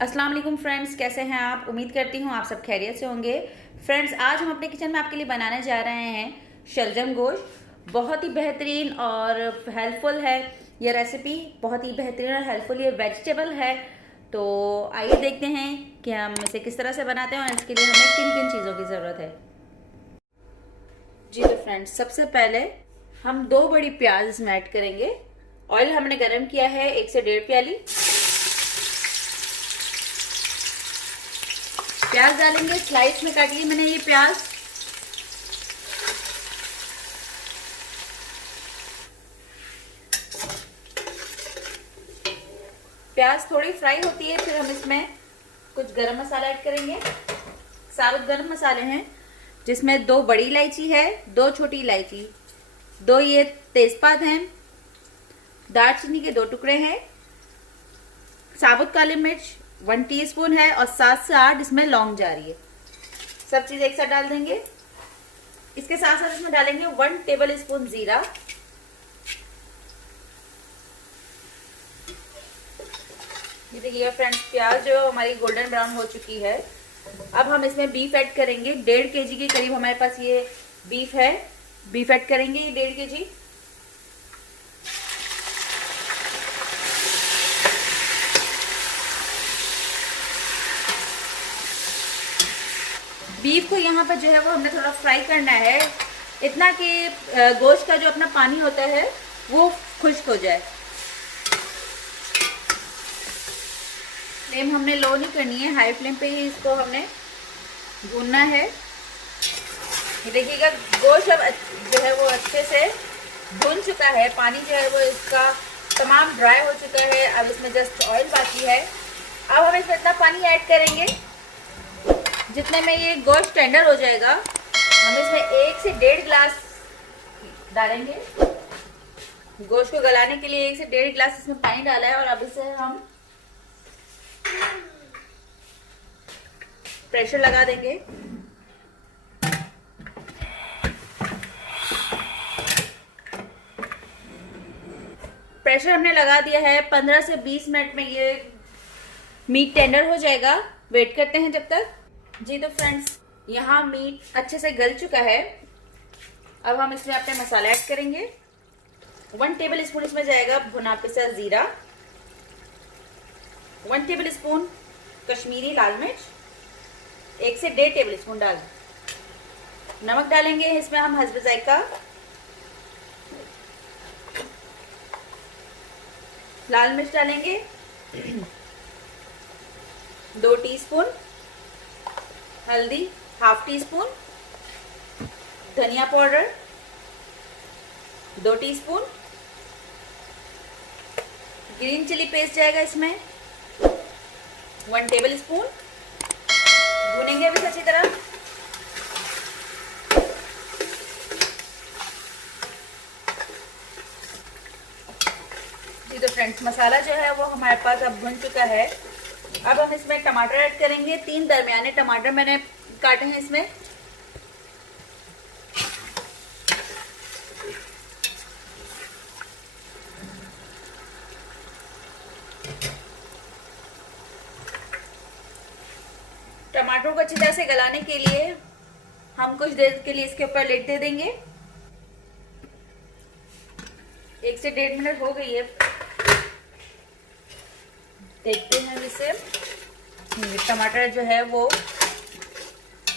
अस्सलाम वालेकुम फ्रेंड्स, कैसे हैं आप? उम्मीद करती हूँ आप सब खैरियत से होंगे। फ्रेंड्स, आज हम अपने किचन में आपके लिए बनाने जा रहे हैं शलजम गोश्त। बहुत ही बेहतरीन और हेल्पफुल है ये रेसिपी। बहुत ही बेहतरीन और हेल्पफुल ये वेजिटेबल है। तो आइए देखते हैं कि हम इसे किस तरह से बनाते हैं और इसके लिए हमें किन किन चीज़ों की ज़रूरत है। जी तो फ्रेंड्स, सबसे पहले हम 2 बड़ी प्याज इसमें ऐड करेंगे। ऑयल हमने गर्म किया है 1 से 1.5 प्याली। प्याज डालेंगे, स्लाइस में काट ली मैंने ये प्याज। प्याज थोड़ी फ्राई होती है, फिर हम इसमें कुछ गरम मसाला ऐड करेंगे। साबुत गरम मसाले हैं, जिसमें 2 बड़ी इलायची है, 2 छोटी इलायची, 2 ये तेजपात हैं, दालचीनी के 2 टुकड़े हैं, साबुत काली मिर्च 1 टीस्पून है और 7 से 8 इसमें लौंग जा रही है। सब चीज एक साथ डाल देंगे। इसके साथ साथ इसमें डालेंगे 1 टेबल स्पून जीरा, ये देखिए फ्रेंड्स, प्याज जो हमारी गोल्डन ब्राउन हो चुकी है। अब हम इसमें बीफ ऐड करेंगे। 1.5 केजी के करीब हमारे पास ये बीफ है। बीफ ऐड करेंगे ये 1.5 केजी। बीफ को यहाँ पर जो है वो हमने थोड़ा फ्राई करना है, इतना कि गोश्त का जो अपना पानी होता है वो खुश्क हो जाए। फ्लेम हमने लो नहीं करनी है, हाई फ्लेम पे ही इसको हमने भूनना है। ये देखिएगा गोश्त अब जो है वो अच्छे से भून चुका है, पानी जो है वो इसका तमाम ड्राई हो चुका है। अब इसमें जस्ट ऑयल बाकी है। अब हम इसमें इतना पानी ऐड करेंगे जितने में ये गोश्त टेंडर हो जाएगा। हम इसमें 1 से 1.5 गिलास डालेंगे। गोश्त को गलाने के लिए 1 से 1.5 गिलास इसमें पानी डाला है। और अब इसे हम प्रेशर लगा देंगे। प्रेशर हमने लगा दिया है। 15 से 20 मिनट में ये मीट टेंडर हो जाएगा। वेट करते हैं जब तक। जी तो फ्रेंड्स, यहाँ मीट अच्छे से गल चुका है। अब हम इसमें अपने मसाला ऐड करेंगे। 1 टेबल स्पून इसमें जाएगा भुना पिसा जीरा, 1 टेबल स्पून कश्मीरी लाल मिर्च, 1 से 1.5 टेबल स्पून डाल। नमक डालेंगे इसमें हम हस्ब जायका, लाल मिर्च डालेंगे 2 टीस्पून, हल्दी 1/2 टीस्पून, धनिया powder 2 teaspoon, green chilli paste जाएगा इसमें 1 टेबल स्पून। भूनेंगे अभी अच्छी तरह। जी तो फ्रेंड्स, मसाला जो है वो हमारे पास अब भुन चुका है। अब हम इसमें टमाटर ऐड करेंगे। 3 दरमियाने टमाटर मैंने काटे हैं इसमें। टमाटरों को अच्छी तरह से गलाने के लिए हम कुछ देर के लिए इसके ऊपर लिड दे देंगे। 1 से 1.5 मिनट हो गई है। देखते हैं इसे। टमाटर जो है वो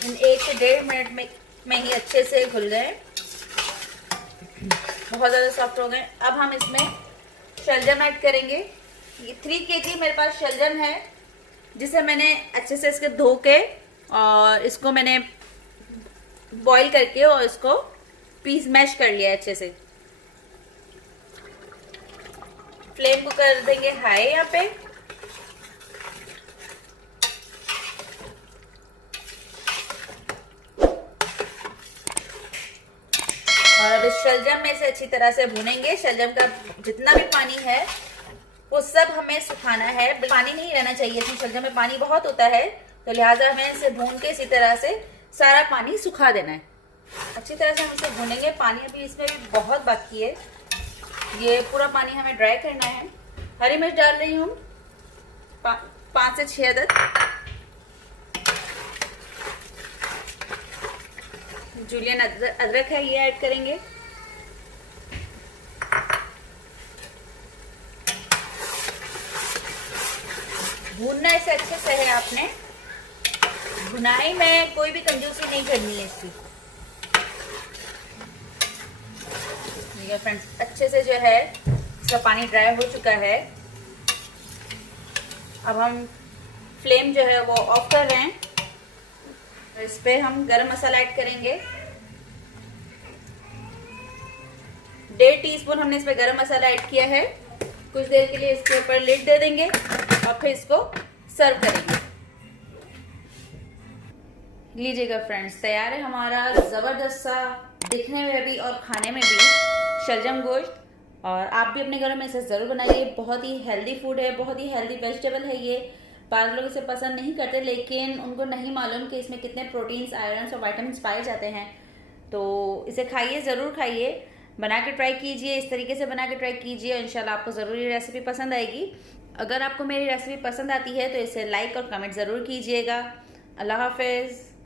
इन 1 से 1.5 मिनट में ही अच्छे से घुल गए, बहुत ज़्यादा सॉफ्ट हो गए। अब हम इसमें शलजम ऐड करेंगे। ये 3 केजी मेरे पास शलजम है, जिसे मैंने अच्छे से इसके धो के और इसको मैंने बॉईल करके और इसको पीस मैश कर लिया अच्छे से। फ्लेम को कर देंगे हाई यहाँ पे। और अब इस शलजम में से अच्छी तरह से भूनेंगे। शलजम का जितना भी पानी है वो सब हमें सुखाना है। पानी नहीं रहना चाहिए, इसमें शलजम में पानी बहुत होता है, तो लिहाजा हमें इसे भून के इसी तरह से सारा पानी सुखा देना है। अच्छी तरह से हम इसे भूनेंगे। पानी अभी इसमें भी बहुत बाकी है, ये पूरा पानी हमें ड्राई करना है। हरी मिर्च डाल रही हूँ, 5 से 6 अदद जूलियन अदरक है, ये ऐड करेंगे। भूनना इसे अच्छे से है आपने, भुनाई में कोई भी कंजूसी नहीं करनी है इसकी। ठीक है फ्रेंड्स, अच्छे से जो है इसका पानी ड्राई हो चुका है। अब हम फ्लेम जो है वो ऑफ कर रहे हैं। इस पे हम गरम मसाला ऐड करेंगे। 1.5 टीस्पून हमने इस पे गरम मसाला ऐड किया है। कुछ देर के लिए इसके ऊपर लिड दे देंगे और फिर इसको सर्व करेंगे। लीजिएगा फ्रेंड्स, तैयार है हमारा ज़बरदस्त सा, दिखने में भी और खाने में भी शलजम गोश्त। और आप भी अपने घरों में इसे ज़रूर बनाइए। बहुत ही हेल्दी फूड है, बहुत ही हेल्दी वेजिटेबल है ये। बाज़ लोग इसे पसंद नहीं करते, लेकिन उनको नहीं मालूम कि इसमें कितने प्रोटीन्स, आयरन्स और विटामिन्स पाए जाते हैं। तो इसे खाइए, ज़रूर खाइए, बना के ट्राई कीजिए, इस तरीके से बना के ट्राई कीजिए। इंशाल्लाह आपको ज़रूर ये रेसिपी पसंद आएगी। अगर आपको मेरी रेसिपी पसंद आती है तो इसे लाइक और कमेंट ज़रूर कीजिएगा। अल्लाह हाफिज़।